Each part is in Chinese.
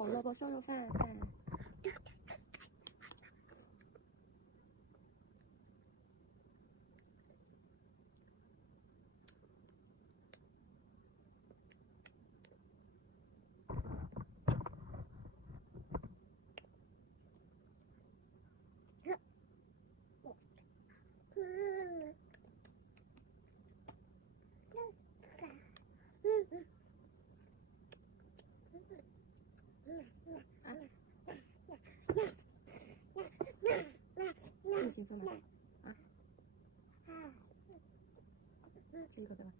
红萝卜瘦肉饭。兴奋吗？啊？吃一口这个。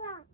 啊？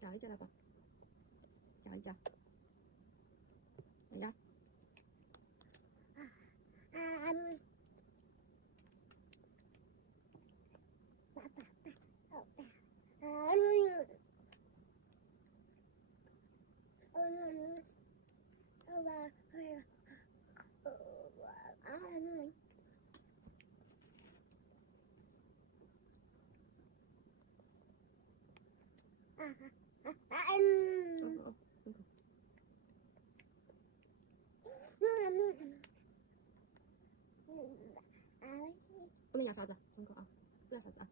嚼一嚼了吧，嚼一嚼，你看。不能咬勺子，松口啊！不要勺子啊！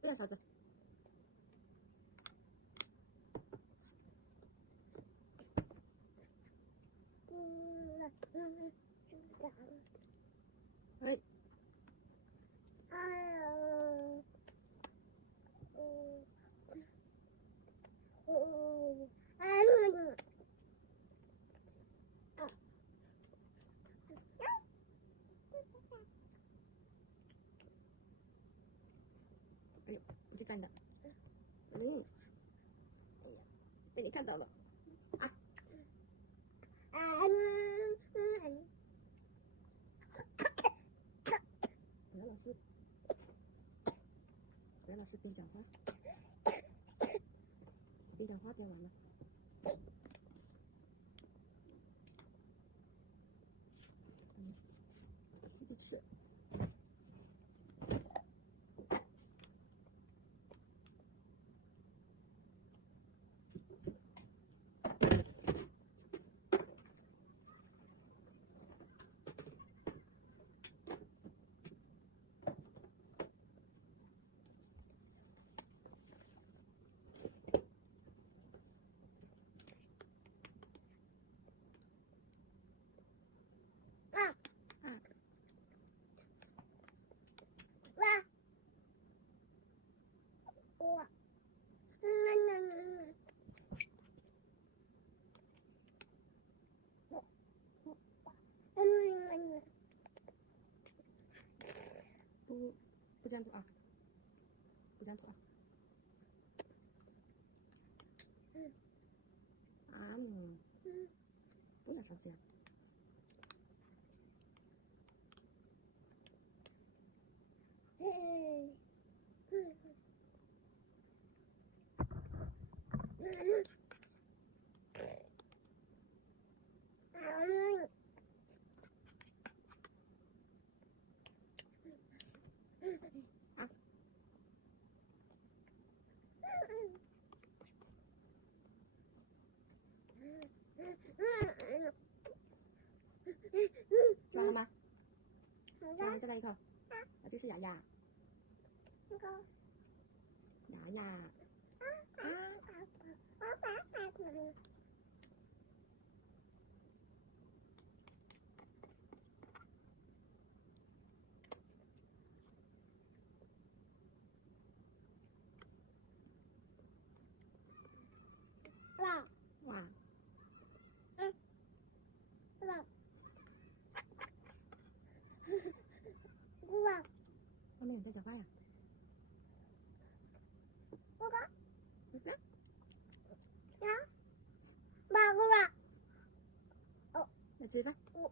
不要勺子。哎。哎呦，不是干的。哎呀，被你看到了。啊！不要老是边讲话，边讲话边玩了。不吃。不这样吐啊！不这样吐啊！不能烧气啊！吃完了吗？吃完再来一口。这是牙牙。牙牙。小花呀？我看，嗯，呀，八个吧。那吃饭。我。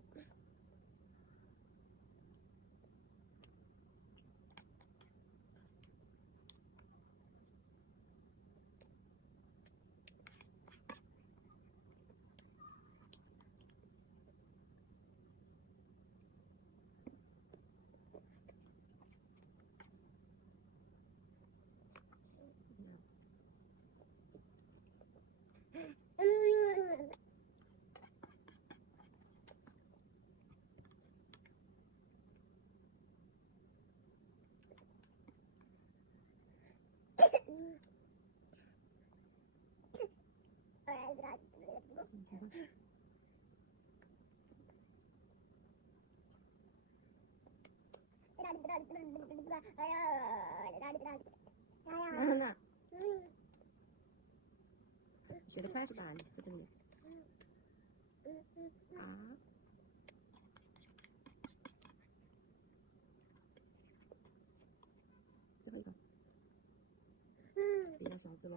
那学得快是吧？你在这里啊？最后一个，别要勺子喽。